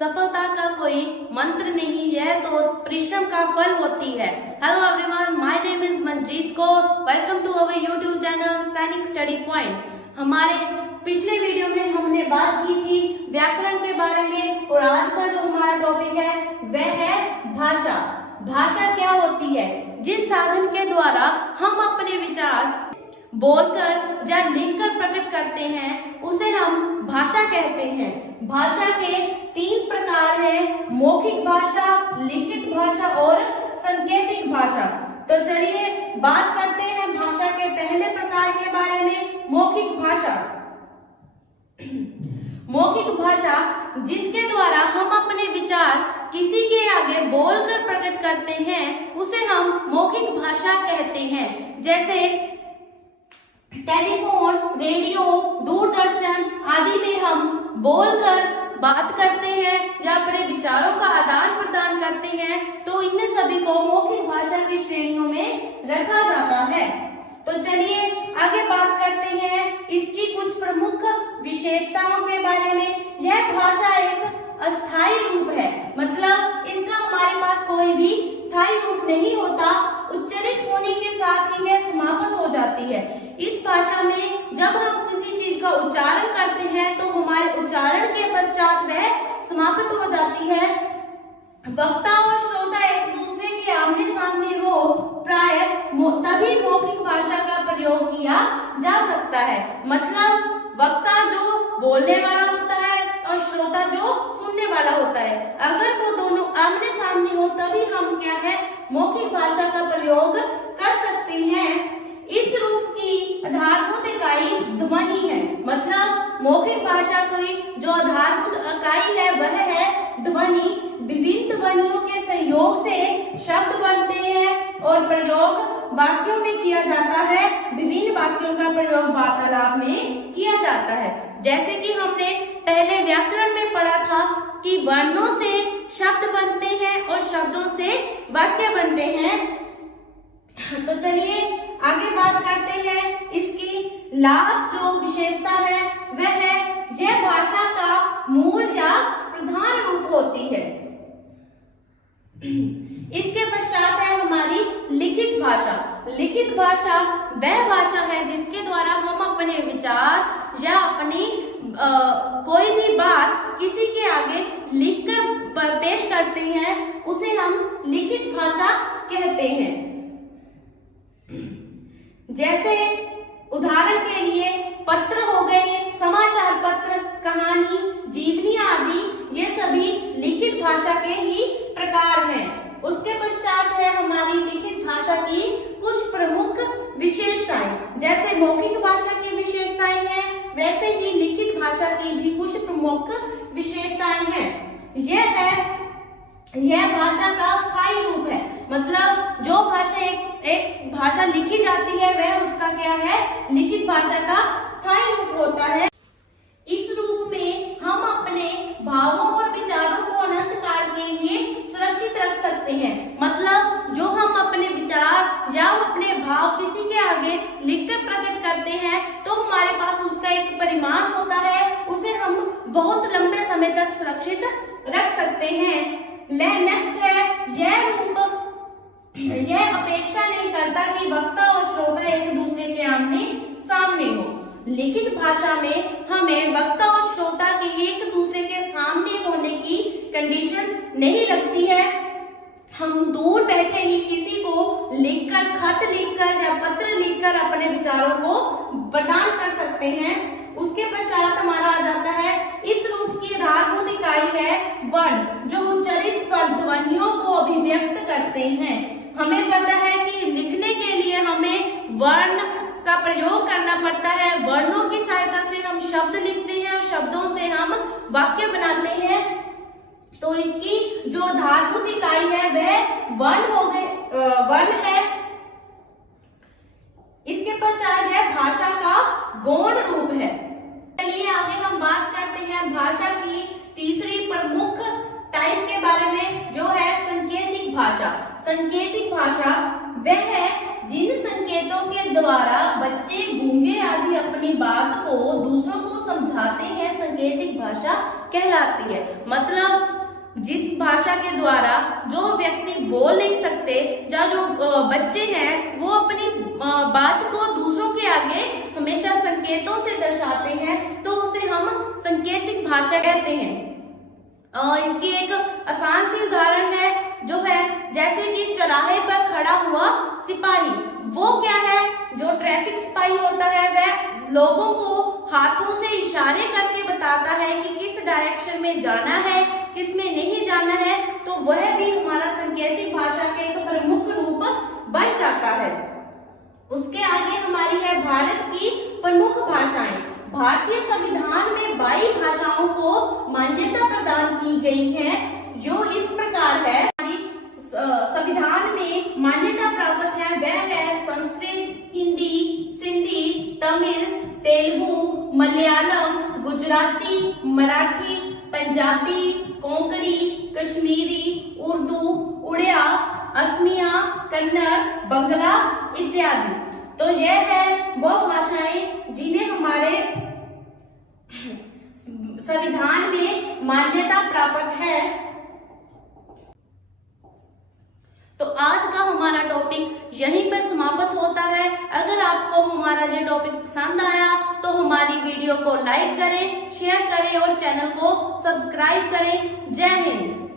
सफलता का कोई मंत्र नहीं, यह तो परिश्रम का फल होती है। Hello everyone, my name is Manjeet Kaur. Welcome to our YouTube channel Sainik study point. हमारे पिछले वीडियो में हमने बात की थी व्याकरण के बारे में, और आज का जो हमारा टॉपिक है वह है भाषा। भाषा क्या होती है? जिस साधन के द्वारा हम अपने विचार बोलकर या लिखकर प्रकट करते हैं उसे हम भाषा कहते हैं। भाषा के 3 प्रकार हैं, मौखिक भाषा, लिखित भाषा और सांकेतिक भाषा। तो चलिए बात करते हैं भाषा के पहले प्रकार के बारे में, मौखिक भाषा। मौखिक भाषा जिसके द्वारा हम अपने विचार किसी के आगे बोलकर प्रकट करते हैं उसे हम मौखिक भाषा कहते हैं। जैसे टेलीफोन, रेडियो, दूरदर्शन आदि में हम बोलकर बात करते हैं या अपने विचारों का आदान प्रदान करते हैं, तो इन सभी को मौखिक भाषा की श्रेणियों में रखा जाता है। तो चलिए आगे बात करते हैं इसकी कुछ प्रमुख विशेषताओं के बारे में। यह भाषा एक अस्थायी रूप है, मतलब इसका हमारे पास कोई भी स्थायी रूप नहीं होता। उच्चारित होने के साथ ही यह समाप्त हो जाती है। इस भाषा में जब हम किसी चीज का उच्चारण करते हैं तो हमारे उच्चारण के पश्चात वह समाप्त हो जाती है। वक्ता और श्रोता एक दूसरे के आमने सामने हो प्राय तभी मौखिक भाषा का प्रयोग किया जा सकता है। मतलब वक्ता जो बोलने वाला होता है और श्रोता जो सुनने वाला होता है, अगर वो दोनों आमने सामने हो तभी हम क्या है मौखिक भाषा का प्रयोग कर सकते हैं। इस रूप की आधारभूत इकाई ध्वनि है। मतलब मौखिक भाषा की जो आधारभूत इकाई है वह है ध्वनि। विभिन्न ध्वनियों के संयोग से शब्द बनते हैं और प्रयोग वाक्यों में किया जाता है। विभिन्न वाक्यों का प्रयोग वार्तालाप में किया जाता है। जैसे कि हमने पहले व्याकरण में पढ़ा था कि वर्णों से शब्द बनते हैं और शब्दों से वाक्य बनते हैं। तो चलिए आगे बात करते हैं इसकी लास्ट जो विशेषता है वह है यह भाषा का मूल या प्रधान रूप होती है। इसके पश्चात है हमारी लिखित भाषा। लिखित भाषा वह भाषा है जिसके द्वारा हम अपने विचार या अपनी कोई भी बात किसी के आगे लिखकर पेश करते हैं, उसे हम लिखित भाषा कहते हैं। जैसे उदाहरण के लिए पत्र हो गए, समाचार पत्र, कहानी, जीवनी आदि, ये सभी लिखित भाषा के ही प्रकार हैं। उसके पश्चात है हमारी लिखित भाषा की कुछ प्रमुख विशेषताएं। जैसे मौखिक भाषा की विशेषताएं हैं, वैसे ही लिखित भाषा की भी कुछ प्रमुख विशेषताएं हैं। यह भाषा का स्थायी रूप है। मतलब जो भाषा एक भाषा लिखी जाती है वह उसका क्या है, लिखित भाषा का स्थायी रूप होता है। इस रूप में हम अपने भावों और विचारों को अनंत काल के लिए सुरक्षित रख सकते हैं। मतलब जो हम अपने विचार या अपने भाव किसी के आगे लिखकर प्रकट करते हैं तो हमारे पास उसका एक परिमाण होता है, उसे हम बहुत लंबे समय तक सुरक्षित रख सकते हैं। नेक्स्ट है यह रूप, यह अपेक्षा नहीं करता कि वक्ता और श्रोता एक दूसरे के आमने सामने हो। लिखित भाषा में हमें वक्ता और श्रोता के एक दूसरे के सामने होने की कंडीशन नहीं लगती है। हम दूर बैठे ही किसी को लिखकर, खत लिखकर या पत्र लिखकर अपने विचारों को प्रदान कर सकते हैं। उसके पश्चात हमारा आ जाता है इस रूप की आधारभूत इकाई है वर्ण, जो उच्चारित ध्वनियों को अभिव्यक्त करते हैं। हमें पता है कि लिखने के लिए हमें वर्ण का प्रयोग करना पड़ता है। वर्णों की सहायता से हम शब्द लिखते हैं और शब्दों से हम वाक्य बनाते हैं। तो इसकी जो आधारभूत इकाई है वह वर्ण है। इसके पश्चात यह भाषा का गौण रूप है। चलिए आगे हम बात करते हैं भाषा की तीसरी प्रमुख टाइप के बारे में, जो है सांकेतिक भाषा। सांकेतिक भाषा वह है जिन संकेतों के द्वारा बच्चे, गूंगे आदि अपनी बात को दूसरों को समझाते हैं, सांकेतिक भाषा कहलाती है। मतलब जिस भाषा के द्वारा जो व्यक्ति बोल नहीं सकते या जो बच्चे हैं वो अपनी बात को दूसरों के आगे हमेशा संकेतों से दर्शाते हैं, तो उसे हम संकेतिक भाषा कहते हैं। इसकी एक आसान सी उदाहरण है जो है जैसे कि चौराहे पर खड़ा हुआ सिपाही। वो क्या है, जो ट्रैफिक सिपाही होता है वह लोगों को हाथों से इशारे करके बताता है कि किस डायरेक्शन में जाना है, किस में नहीं जाना है, तो वह भी हमारा सांकेतिक भाषा का एक प्रमुख रूप बन जाता है। उसके आगे हमारी है भारत की प्रमुख भाषाएं। भारतीय संविधान में 22 भाषाओं को मान्यता प्रदान की गई है, जो इस प्रकार है। संविधान में मान्यता प्राप्त है वह है संस्कृत, हिंदी, सिंधी, तमिल, तेलुगु, मलयालम, गुजराती, मराठी, पंजाबी, कोंकणी, कश्मीरी, उर्दू, उड़िया, असमिया, कन्नड़, बंगला इत्यादि। तो यह है वो भाषाएं जिन्हें हमारे संविधान में मान्यता प्राप्त है। तो आज का हमारा टॉपिक यहीं पर समाप्त होता है। अगर आपको हमारा ये टॉपिक पसंद आया तो हमारी वीडियो को लाइक करें, शेयर करें और चैनल को सब्सक्राइब करें। जय हिंद।